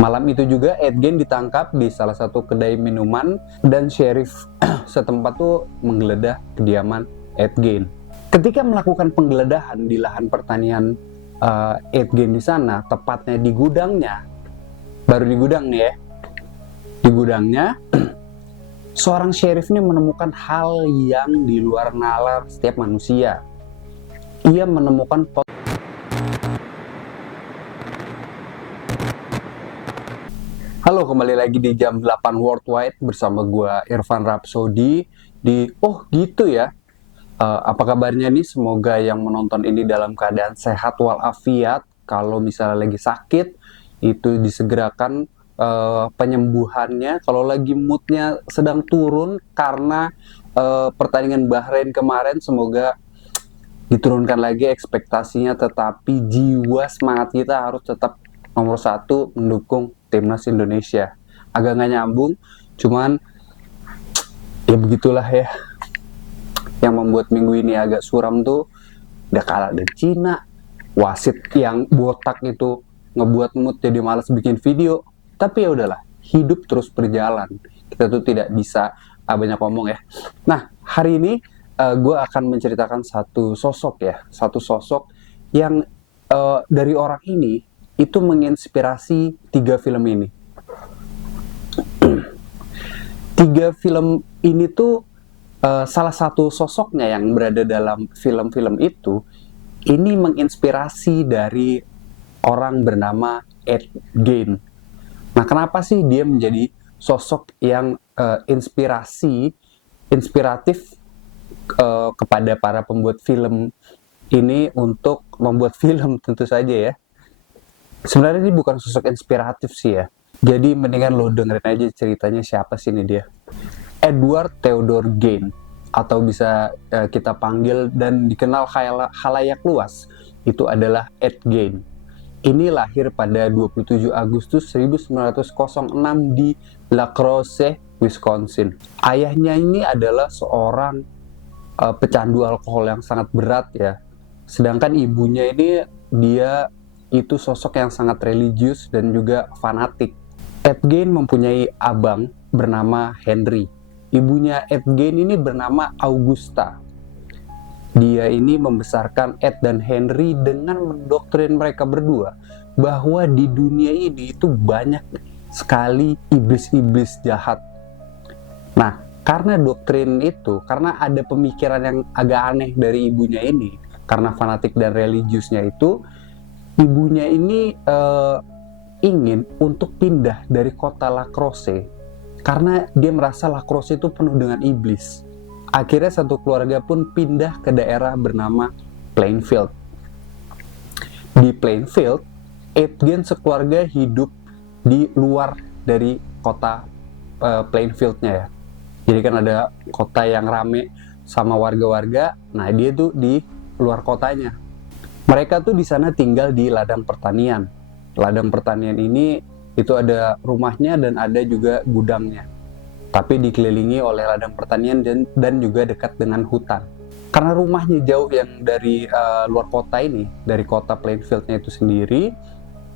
Malam itu juga Ed Gein ditangkap di salah satu kedai minuman dan sheriff setempat tuh menggeledah kediaman Ed Gein. Ketika melakukan penggeledahan di lahan pertanian Ed Gein di sana, tepatnya di gudangnya, baru di gudang nih ya, di gudangnya seorang sheriff ini menemukan hal yang di luar nalar setiap manusia. Ia menemukan Halo, kembali lagi di jam 8 Worldwide bersama gua Irfan Rapsodi di Oh gitu ya. Apa kabarnya nih? Semoga yang menonton ini dalam keadaan sehat walafiat. Kalau misalnya lagi sakit, itu disegerakan penyembuhannya. Kalau lagi moodnya sedang turun karena pertandingan Bahrain kemarin, semoga diturunkan lagi ekspektasinya, tetapi jiwa semangat kita harus tetap nomor satu, mendukung timnas Indonesia. Agak nggak nyambung, cuman ya begitulah ya. Yang membuat minggu ini agak suram tuh udah kalah dari Cina, wasit yang botak itu ngebuat mood jadi malas bikin video. Tapi ya udahlah, hidup terus berjalan. Kita tuh tidak bisa banyak ngomong ya. Nah, hari ini gue akan menceritakan satu sosok yang dari orang ini itu menginspirasi 3 film ini. 3 film ini tuh salah satu sosoknya yang berada dalam film-film itu ini menginspirasi dari orang bernama Ed Gein. Nah, kenapa sih dia menjadi sosok yang inspiratif kepada para pembuat film ini untuk membuat film tentu saja ya. Sebenarnya ini bukan sosok inspiratif sih ya. Jadi mendingan lo dengerin aja ceritanya siapa sih ini dia. Edward Theodore Gein, atau bisa kita panggil dan dikenal khalayak luas, itu adalah Ed Gein. Ini lahir pada 27 Agustus 1906 di La Crosse, Wisconsin. Ayahnya ini adalah seorang pecandu alkohol yang sangat berat ya. Sedangkan ibunya ini dia itu sosok yang sangat religius dan juga fanatik. Ed Gein mempunyai abang bernama Henry. Ibunya Ed Gein ini bernama Augusta. Dia ini membesarkan Ed dan Henry dengan mendoktrin mereka berdua bahwa di dunia ini itu banyak sekali iblis-iblis jahat. Nah, karena doktrin itu, karena ada pemikiran yang agak aneh dari ibunya ini, karena fanatik dan religiusnya itu, ibunya ini ingin untuk pindah dari kota La Crosse karena dia merasa La Crosse itu penuh dengan iblis. Akhirnya satu keluarga pun pindah ke daerah bernama Plainfield. Di Plainfield, Ed Gein sekeluarga hidup di luar dari kota Plainfield-nya ya. Jadi kan ada kota yang rame sama warga-warga, nah dia tuh di luar kotanya. Mereka tuh di sana tinggal di ladang pertanian. Ladang pertanian ini itu ada rumahnya dan ada juga gudangnya. Tapi dikelilingi oleh ladang pertanian dan juga dekat dengan hutan. Karena rumahnya jauh yang dari luar kota ini, dari kota Plainfield-nya itu sendiri,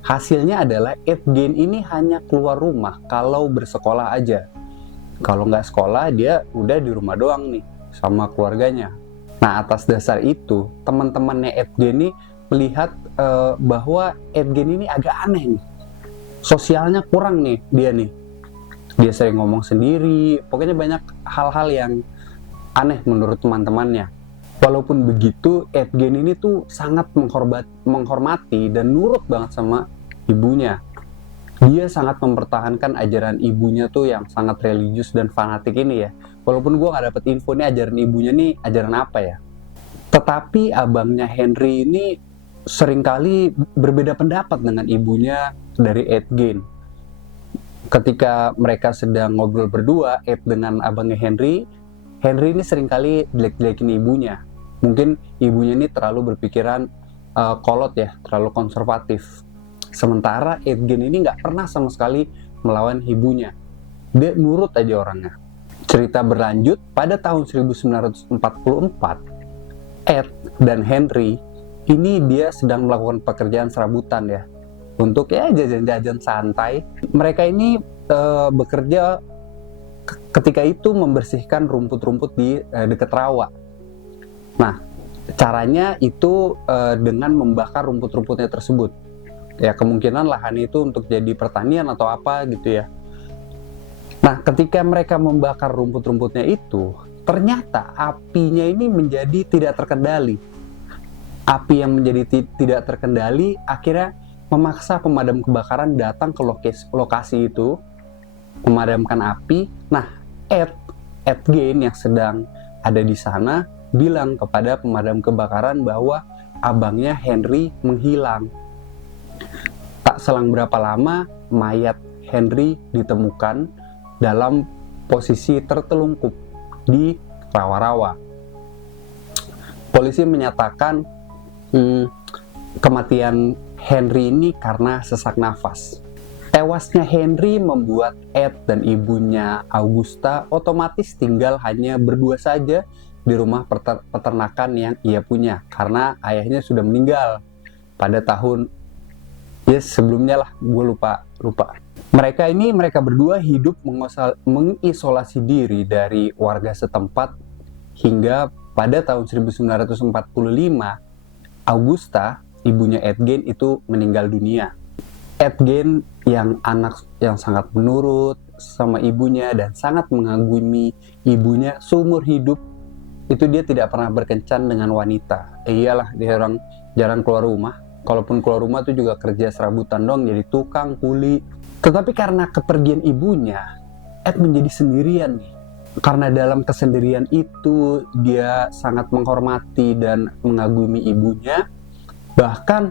hasilnya adalah Ed Gein ini hanya keluar rumah kalau bersekolah aja. Kalau nggak sekolah, dia udah di rumah doang nih sama keluarganya. Nah, atas dasar itu, teman-temannya Ed Gein ini melihat bahwa Ed Gein ini agak aneh nih. Sosialnya kurang nih dia nih. Dia sering ngomong sendiri, pokoknya banyak hal-hal yang aneh menurut teman-temannya. Walaupun begitu, Ed Gein ini tuh sangat menghormati dan nurut banget sama ibunya. Dia sangat mempertahankan ajaran ibunya tuh yang sangat religius dan fanatik ini ya. Walaupun gue gak dapet info nih ajaran ibunya nih ajaran apa ya. Tetapi abangnya Henry ini seringkali berbeda pendapat dengan ibunya dari Ed Gein. Ketika mereka sedang ngobrol berdua, Ed dengan abangnya Henry ini seringkali jelek-jelekin ibunya. Mungkin ibunya ini terlalu berpikiran kolot ya, terlalu konservatif. Sementara Ed Gein ini nggak pernah sama sekali melawan ibunya. Dia nurut aja orangnya. Cerita berlanjut, pada tahun 1944, Ed dan Henry ini dia sedang melakukan pekerjaan serabutan ya. untuk ya jajan-jajan santai. Mereka ini bekerja ketika itu membersihkan rumput-rumput di dekat rawa. Nah, caranya itu dengan membakar rumput-rumputnya tersebut. Ya, kemungkinan lahan itu untuk jadi pertanian atau apa gitu ya. Nah, ketika mereka membakar rumput-rumputnya itu, ternyata apinya ini menjadi tidak terkendali. Api yang menjadi tidak terkendali akhirnya memaksa pemadam kebakaran datang ke lokasi itu, memadamkan api. Nah, Ed Gein yang sedang ada di sana bilang kepada pemadam kebakaran bahwa abangnya Henry menghilang. Tak selang berapa lama, mayat Henry ditemukan dalam posisi tertelungkup di rawa-rawa. Polisi menyatakan kematian Henry ini karena sesak nafas. Tewasnya Henry membuat Ed dan ibunya Augusta otomatis tinggal hanya berdua saja di rumah peternakan yang ia punya, karena ayahnya sudah meninggal pada tahun sebelumnya lah, gue lupa. Mereka berdua hidup mengisolasi diri dari warga setempat hingga pada tahun 1945 Augusta, ibunya Ed Gein, itu meninggal dunia. Ed Gein yang anak yang sangat menurut sama ibunya dan sangat mengagumi ibunya seumur hidup, itu dia tidak pernah berkencan dengan wanita. Iyalah, dia orang jarang keluar rumah. Kalaupun keluar rumah itu juga kerja serabutan dong, jadi tukang, kuli. Tetapi karena kepergian ibunya, Ed menjadi sendirian nih. Karena dalam kesendirian itu, dia sangat menghormati dan mengagumi ibunya. Bahkan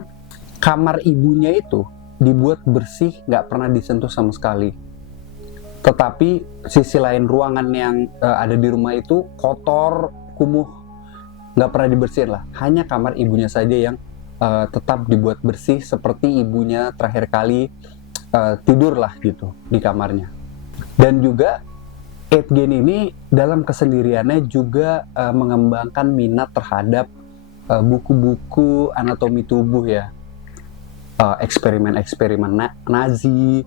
kamar ibunya itu dibuat bersih, gak pernah disentuh sama sekali. Tetapi sisi lain ruangan yang ada di rumah itu kotor, kumuh, gak pernah dibersihin lah. Hanya kamar ibunya saja yang tetap dibuat bersih, seperti ibunya terakhir kali tidur lah gitu di kamarnya. Dan juga Ed Gein ini dalam kesendiriannya juga mengembangkan minat terhadap buku-buku anatomi tubuh ya, eksperimen-eksperimen Nazi.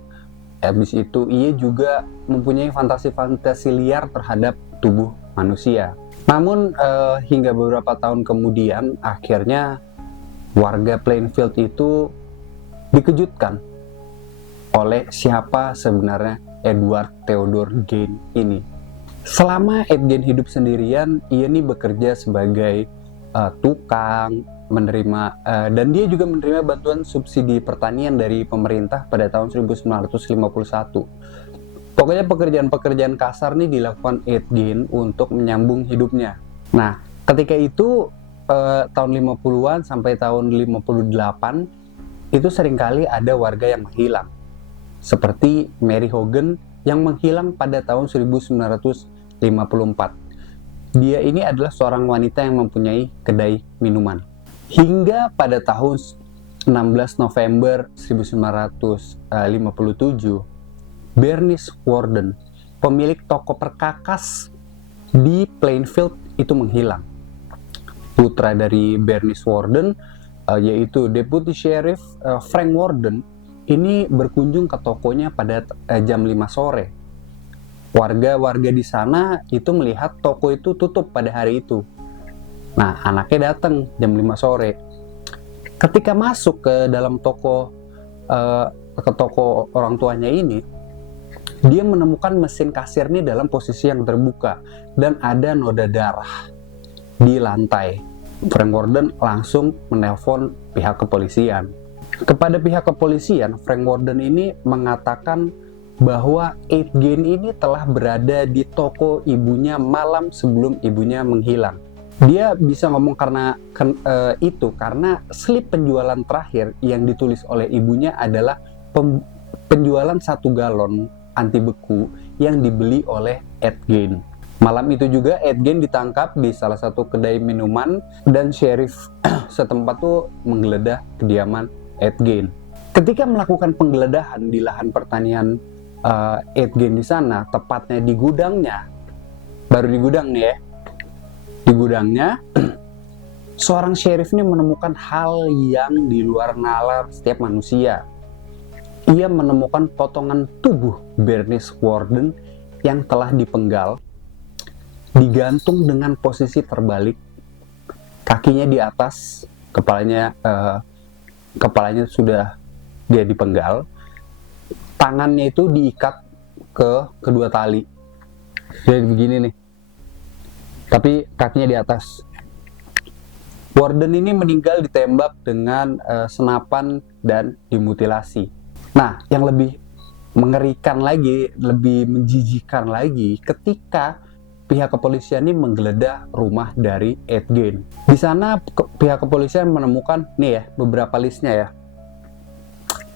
Habis itu ia juga mempunyai fantasi-fantasi liar terhadap tubuh manusia. Namun hingga beberapa tahun kemudian akhirnya warga Plainfield itu dikejutkan oleh siapa sebenarnya Edward Theodore Gein ini. Selama Ed Gein hidup sendirian, ia nih bekerja sebagai tukang, dan dia juga menerima bantuan subsidi pertanian dari pemerintah pada tahun 1951. Pokoknya pekerjaan-pekerjaan kasar nih dilakukan Ed Gein untuk menyambung hidupnya. Nah, ketika itu tahun 50-an sampai tahun 58 itu seringkali ada warga yang menghilang, seperti Mary Hogan yang menghilang pada tahun 1954. Dia ini adalah seorang wanita yang mempunyai kedai minuman. Hingga pada tahun 16 November 1957, Bernice Worden, pemilik toko perkakas di Plainfield, itu menghilang. Putra dari Bernice Worden, yaitu Deputy Sheriff Frank Worden, ini berkunjung ke tokonya pada jam 5 sore. Warga-warga di sana itu melihat toko itu tutup pada hari itu. Nah, anaknya datang jam 5 sore. Ketika masuk ke dalam toko, ke toko orang tuanya ini, dia menemukan mesin kasir ini dalam posisi yang terbuka dan ada noda darah di lantai. Frank Worden langsung menelpon pihak kepolisian. Kepada pihak kepolisian, Frank Worden ini mengatakan bahwa Ed Gein ini telah berada di toko ibunya malam sebelum ibunya menghilang. Dia bisa ngomong karena slip penjualan terakhir yang ditulis oleh ibunya adalah penjualan 1 galon anti beku yang dibeli oleh Ed Gein. Malam itu juga Ed Gein ditangkap di salah satu kedai minuman dan sheriff setempat tuh menggeledah kediaman Ed Gein. Ketika melakukan penggeledahan di lahan pertanian Ed Gein di sana, tepatnya di gudangnya, baru di gudang nih ya, di gudangnya seorang sheriff ini menemukan hal yang di luar nalar setiap manusia. ia menemukan potongan tubuh Bernice Worden yang telah dipenggal, digantung dengan posisi terbalik, kakinya di atas, kepalanya sudah dia dipenggal, tangannya itu diikat ke kedua tali. Jadi begini nih, tapi kakinya di atas. Worden ini meninggal ditembak dengan senapan dan dimutilasi. Nah, yang lebih mengerikan lagi, lebih menjijikan lagi, ketika pihak kepolisian ini menggeledah rumah dari Ed Gein. Di sana pihak kepolisian menemukan nih ya, beberapa listnya ya.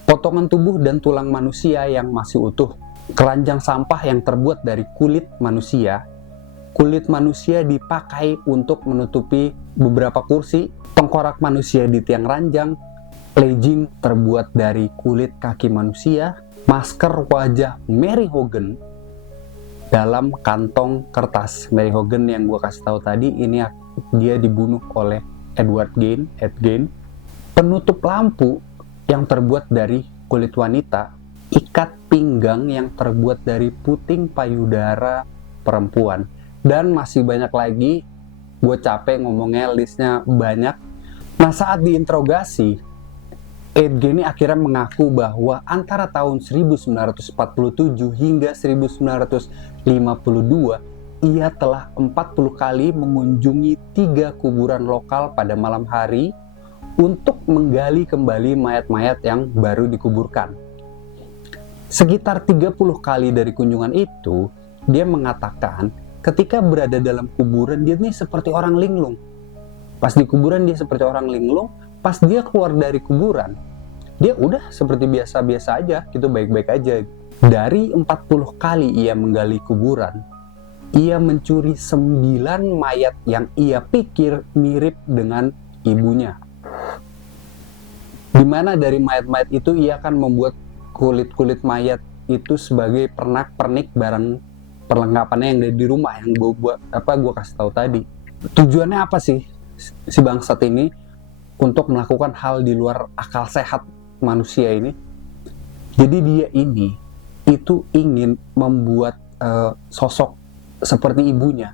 Potongan tubuh dan tulang manusia yang masih utuh, keranjang sampah yang terbuat dari kulit manusia dipakai untuk menutupi beberapa kursi, tengkorak manusia di tiang ranjang, legging terbuat dari kulit kaki manusia, masker wajah Mary Hogan dalam kantong kertas. Mary Hogan yang gue kasih tahu tadi, ini dia dibunuh oleh Ed Gein. Penutup lampu yang terbuat dari kulit wanita, ikat pinggang yang terbuat dari puting payudara perempuan, dan masih banyak lagi. Gue capek ngomongnya, listnya banyak. Nah, saat diinterogasi, Ed Gein akhirnya mengaku bahwa antara tahun 1947 hingga 1952 ia telah 40 kali mengunjungi 3 kuburan lokal pada malam hari untuk menggali kembali mayat-mayat yang baru dikuburkan. Sekitar 30 kali dari kunjungan itu, dia mengatakan ketika berada dalam kuburan dia nih seperti orang linglung. Pas di kuburan dia seperti orang linglung, pas dia keluar dari kuburan dia udah seperti biasa-biasa aja gitu, baik-baik aja. Dari 40 kali ia menggali kuburan, ia mencuri 9 mayat yang ia pikir mirip dengan ibunya. Dimana dari mayat-mayat itu ia akan membuat kulit-kulit mayat itu sebagai pernak-pernik barang perlengkapannya yang ada di rumah yang gue kasih tahu tadi. Tujuannya apa sih si bangsat ini untuk melakukan hal di luar akal sehat manusia ini? Jadi dia ini itu ingin membuat sosok seperti ibunya.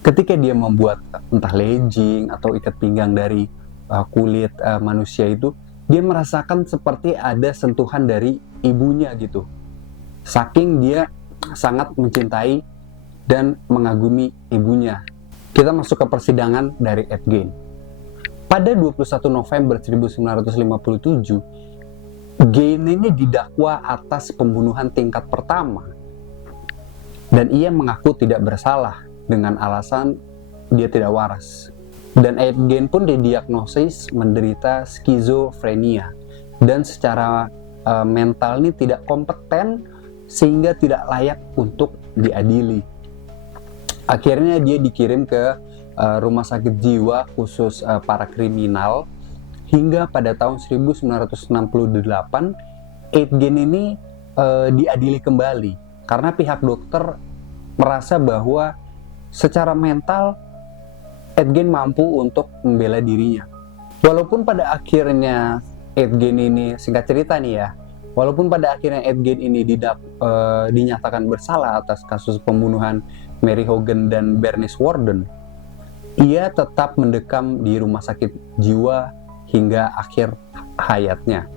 Ketika dia membuat entah legging atau ikat pinggang dari kulit manusia itu, dia merasakan seperti ada sentuhan dari ibunya gitu. Saking dia sangat mencintai dan mengagumi ibunya. Kita masuk ke persidangan dari Ed Gein. Pada 21 November 1957, Gein ini didakwa atas pembunuhan tingkat pertama dan ia mengaku tidak bersalah dengan alasan dia tidak waras. Dan Ed Gein pun didiagnosis menderita skizofrenia dan secara mental ini tidak kompeten sehingga tidak layak untuk diadili. Akhirnya dia dikirim ke rumah sakit jiwa khusus para kriminal hingga pada tahun 1968 Ed Gein ini diadili kembali karena pihak dokter merasa bahwa secara mental Ed Gein mampu untuk membela dirinya. Walaupun pada akhirnya Ed Gein ini, singkat cerita nih ya, walaupun pada akhirnya Ed Gein ini dinyatakan bersalah atas kasus pembunuhan Mary Hogan dan Bernice Worden, ia tetap mendekam di rumah sakit jiwa hingga akhir hayatnya.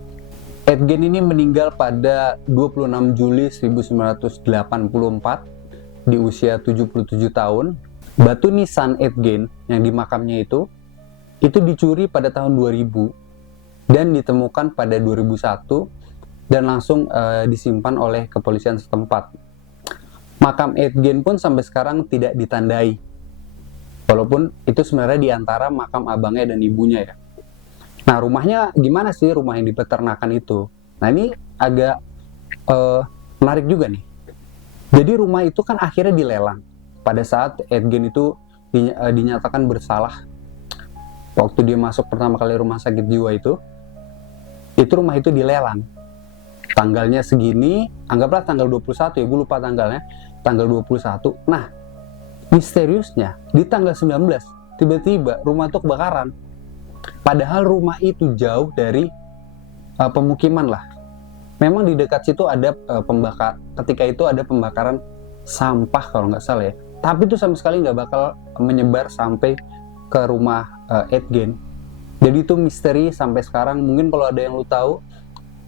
Ed Gein ini meninggal pada 26 Juli 1984 di usia 77 tahun. Batu nisan Ed Gein yang di makamnya itu dicuri pada tahun 2000 dan ditemukan pada 2001 dan langsung disimpan oleh kepolisian setempat. Makam Ed Gein pun sampai sekarang tidak ditandai, walaupun itu sebenarnya di antara makam abangnya dan ibunya ya. Nah, rumahnya gimana sih, rumah yang di peternakan itu? Nah, ini agak menarik juga nih. Jadi rumah itu kan akhirnya dilelang pada saat Ed Gein itu dinyatakan bersalah. Waktu dia masuk pertama kali rumah sakit jiwa itu rumah itu dilelang. Tanggalnya segini, anggaplah tanggal 21 ya, gue lupa tanggalnya, tanggal 21. Nah, misteriusnya di tanggal 19 tiba-tiba rumah itu kebakaran. Padahal rumah itu jauh dari pemukiman lah. Memang di dekat situ ada ketika itu ada pembakaran sampah kalau nggak salah ya. Tapi itu sama sekali nggak bakal menyebar sampai ke rumah Edgen. Jadi itu misteri sampai sekarang. Mungkin kalau ada yang lu tahu,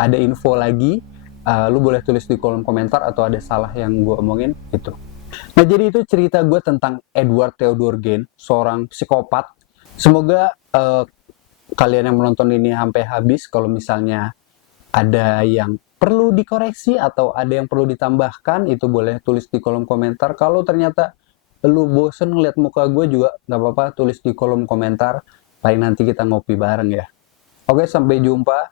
ada info lagi, lu boleh tulis di kolom komentar, atau ada salah yang gue omongin itu. Nah, jadi itu cerita gue tentang Edward Theodore Gain, seorang psikopat. Semoga kalian yang menonton ini sampai habis. Kalau misalnya ada yang perlu dikoreksi atau ada yang perlu ditambahkan, itu boleh tulis di kolom komentar. Kalau ternyata lu bosen ngeliat muka gue juga gak apa-apa, tulis di kolom komentar. Paling nanti kita ngopi bareng ya. Oke, sampai jumpa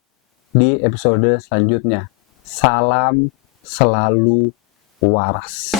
di episode selanjutnya. Salam selalu waras.